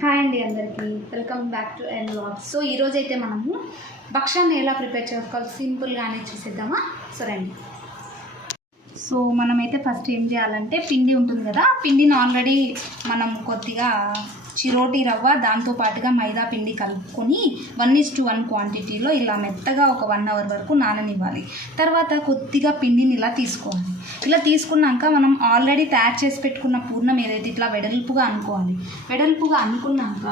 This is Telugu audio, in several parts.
హాయ్ అండి అందరికీ welcome back to N vlogs. So ఈరోజు అయితే మనము భక్షాన్ని ఎలా ప్రిపేర్ చేసుకోవాలి సింపుల్గానే చూసేద్దామా. సో రండి. సో మనమైతే ఫస్ట్ ఏం చేయాలంటే పిండి ఉంటుంది కదా, పిండిని ఆల్రెడీ మనం కొద్దిగా చిరోటి రవ్వ దాంతో పాటుగా మైదా పిండి కలుపుకొని 1:1 క్వాంటిటీలో ఇలా మెత్తగా ఒక 1 అవర్ వరకు నాననివ్వాలి. తర్వాత కొద్దిగా పిండిని ఇలా తీసుకోవాలి. ఇలా తీసుకున్నాక మనం ఆల్రెడీ తయారు చేసి పెట్టుకున్న పూర్ణం ఏదైతే ఇట్లా వెడల్పుగా అనుకోవాలి. వెడల్పుగా అనుకున్నాక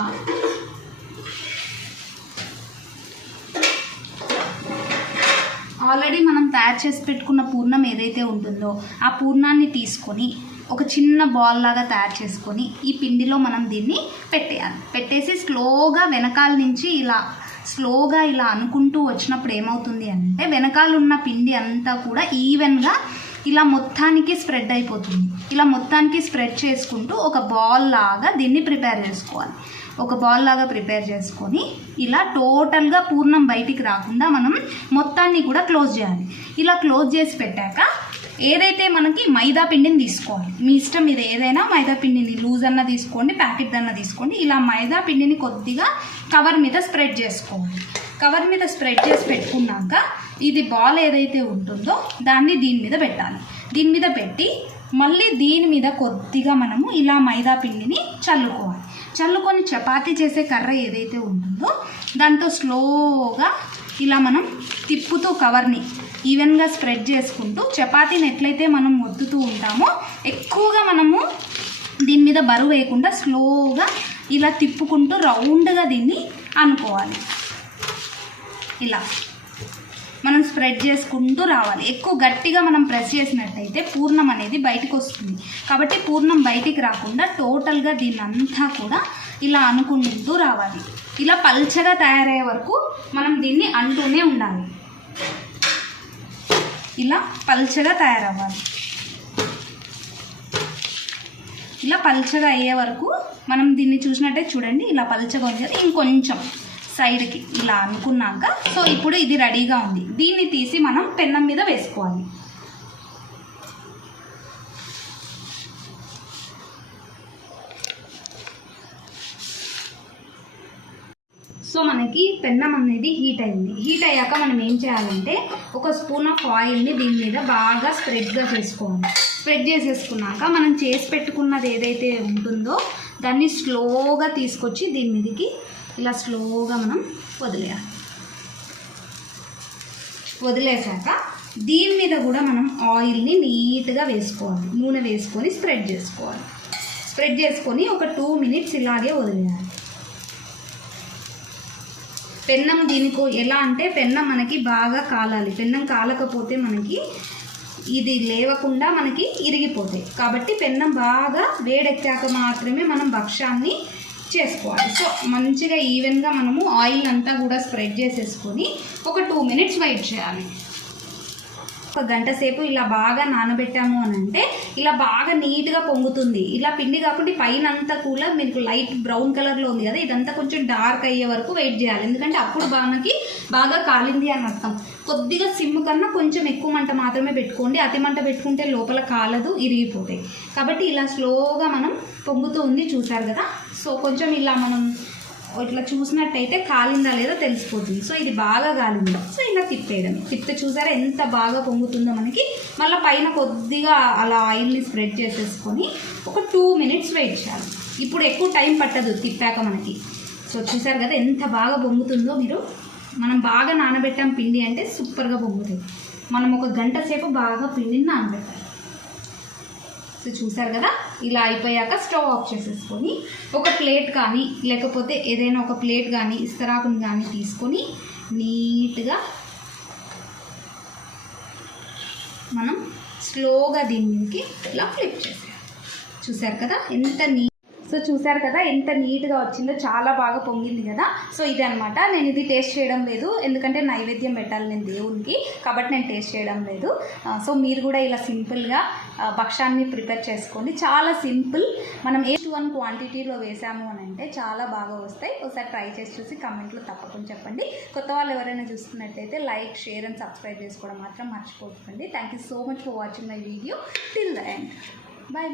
ఆల్రెడీ మనం తయారు చేసి పెట్టుకున్న పూర్ణం ఏదైతే ఉంటుందో ఆ పూర్ణాన్ని తీసుకొని ఒక చిన్న బాల్ లాగా తయారు చేసుకొని ఈ పిండిలో మనం దీన్ని పెట్టేయాలి. పెట్టేసి స్లోగా వెనకాల నుంచి స్లోగా ఇలా అనుకుంటూ వచ్చినప్పుడు ఏమవుతుంది అంటే వెనకాల ఉన్న పిండి అంతా కూడా ఈవెన్గా ఇలా మొత్తానికి స్ప్రెడ్ అయిపోతుంది. ఇలా మొత్తానికి స్ప్రెడ్ చేసుకుంటూ ఒక బాల్ లాగా దీన్ని ప్రిపేర్ చేసుకోవాలి. ఒక బాల్ లాగా ప్రిపేర్ చేసుకొని ఇలా టోటల్గా పూర్ణం బయటికి రాకుండా మనం మొత్తాన్ని కూడా క్లోజ్ చేయాలి. ఇలా క్లోజ్ చేసి పెట్టాక ఏదైతే మనకి మైదా పిండిని తీసుకోవాలి. మీ ఇష్టం, ఇది ఏదైనా మైదా పిండిని లూజ్ అన్న తీసుకోండి, ప్యాకెట్ అన్న తీసుకోండి. ఇలా మైదా పిండిని కొద్దిగా కవర్ మీద స్ప్రెడ్ చేసుకోవాలి. కవర్ మీద స్ప్రెడ్ చేసి పెట్టుకున్నాక ఇది బాల్ ఏదైతే ఉంటుందో దాన్ని దీని మీద పెట్టాలి. దీని మీద పెట్టి మళ్ళీ దీని మీద కొద్దిగా మనము ఇలా మైదా పిండిని చల్లుకోవాలి. చల్లుకొని చపాతీ చేసే కర్ర ఏదైతే ఉంటుందో దాంతో స్లోగా ఇలా మనం తిప్పుతూ కవర్ని ఈవెన్గా స్ప్రెడ్ చేసుకుంటూ చపాతీని ఎట్లయితే మనం ఒత్తుతూ ఉంటామో ఎక్కువగా మనము దీని మీద బరువు వేయకుండా స్లోగా ఇలా తిప్పుకుంటూ రౌండ్గా దీన్ని అనుకోవాలి. ఇలా మనం స్ప్రెడ్ చేసుకుంటూ రావాలి. ఎక్కువ గట్టిగా మనం ప్రెస్ చేసినట్టయితే పూర్ణం అనేది బయటకు వస్తుంది. కాబట్టి పూర్ణం బయటికి రాకుండా టోటల్గా దీన్ని అంతా కూడా ఇలా అనుకుంటూ రావాలి. ఇలా పల్చగా తయారయ్యే వరకు మనం దీన్ని అంటూనే ఉండాలి. ఇలా పల్చగా తయారవ్వాలి. ఇలా పల్చగా అయ్యే వరకు మనం దీన్ని చూసినట్టే చూడండి, ఇలా పల్చగా ఉంది కదా, ఇంకొంచెం సైడ్కి ఇలా అనుకున్నాక సో ఇప్పుడు ఇది రెడీగా ఉంది. దీన్ని తీసి మనం పెన్నం మీద వేసుకోవాలి. సో మనకి పెన్నం అనేది హీట్ అయింది. హీట్ అయ్యాక మనం ఏం చేయాలంటే ఒక స్పూన్ ఆఫ్ ఆయిల్ని దీని మీద బాగా స్ప్రెడ్గా చేసుకోవాలి. స్ప్రెడ్ చేసేసుకున్నాక మనం చేసి పెట్టుకున్నది ఏదైతే ఉంటుందో దాన్ని స్లోగా తీసుకొచ్చి దీని మీదకి ఇలా స్లోగా మనం వదిలేయాలి. వదిలేసాక దీని మీద కూడా మనం ఆయిల్ని నీట్గా వేసుకోవాలి. నూనె వేసుకొని స్ప్రెడ్ చేసుకోవాలి. స్ప్రెడ్ చేసుకొని ఒక 2 మినిట్స్ ఇలాగే వదిలేయాలి. పెన్నం దీనికి ఎలా అంటే పెన్నం మనకి బాగా కాలాలి. పెన్నం కాలకపోతే మనకి ఇది లేవకుండా మనకి ఇరిగిపోతాయి. కాబట్టి పెన్నం బాగా వేడెక్కాక మాత్రమే మనం భక్షాన్ని చేసుకోవాలి. సో మంచిగా ఈవెన్గా మనము ఆయిల్ అంతా కూడా స్ప్రెడ్ చేసేసుకొని ఒక 2 మినిట్స్ వెయిట్ చేయాలి. ఒక గంట సేపు ఇలా బాగా నానబెట్టాము అని అంటే ఇలా బాగా నీట్గా పొంగుతుంది. ఇలా పిండి కాకుండా పైన అంతా కూడా మీకు లైట్ బ్రౌన్ కలర్లో ఉంది కదా, ఇదంతా కొంచెం డార్క్ అయ్యే వరకు వెయిట్ చేయాలి. ఎందుకంటే అప్పుడు మనకి బాగా కాలింది అని అర్థం. కొద్దిగా సిమ్ కన్నా కొంచెం ఎక్కువ మంట మాత్రమే పెట్టుకోండి. అతి మంట పెట్టుకుంటే లోపల కాలదు, ఇరిగిపోతాయి. కాబట్టి ఇలా స్లోగా మనం పొంగుతూ ఉంది, చూసారు కదా. సో కొంచెం ఇలా మనం ఇట్లా చూసినట్టయితే కాలిందా లేదా తెలిసిపోతుంది. సో ఇది బాగా కాలింది. సో ఇలా తిప్పేయడం, తిప్పితే చూసారా ఎంత బాగా పొంగుతుందో మనకి. మళ్ళీ పైన కొద్దిగా అలా ఆయిల్ని స్ప్రెడ్ చేసేసుకొని ఒక 2 మినిట్స్ వెయిట్ చేయాలి. ఇప్పుడు ఎక్కువ టైం పట్టదు తిప్పాక మనకి. సో చూసారు కదా ఎంత బాగా పొంగుతుందో. మనం బాగా నానబెట్టాం పిండి అంటే సూపర్గా పొంగుతుంది. మనం ఒక గంట సేపు బాగా పిండిని నానబెట్టాలి. సో చూసారు కదా, ఇలా అయిపోయాక స్టవ్ ఆఫ్ చేసేసుకొని ఒక ప్లేట్ కానీ లేకపోతే ఏదైనా ఒక ప్లేట్ కానీ ఇస్తరాకుని కానీ తీసుకొని నీట్గా మనం స్లోగా దీని మీదకి ఇలా ఫ్లిప్ చేసేయాలి. చూసారు కదా ఎంత నీట్గా వచ్చిందో, చాలా బాగా పొంగింది కదా. సో ఇది అనమాట. నేను ఇది టేస్ట్ చేయడం లేదు, ఎందుకంటే నైవేద్యం పెట్టాలి నేను దేవునికి, కాబట్టి నేను టేస్ట్ చేయడం లేదు. సో మీరు కూడా ఇలా సింపుల్గా భక్షాన్ని ప్రిపేర్ చేసుకోండి. చాలా సింపుల్. మనం 1 క్వాంటిటీలో వేసాము అని అంటే చాలా బాగా వస్తాయి. ఒకసారి ట్రై చేసి చూసి కమెంట్లో తప్పకుండా చెప్పండి. కొత్త వాళ్ళు ఎవరైనా చూస్తున్నట్టయితే లైక్, షేర్ అండ్ సబ్స్క్రైబ్ చేసుకోవడం మాత్రం మర్చిపోకండి. Thank you so much for watching my video till the end. Bye.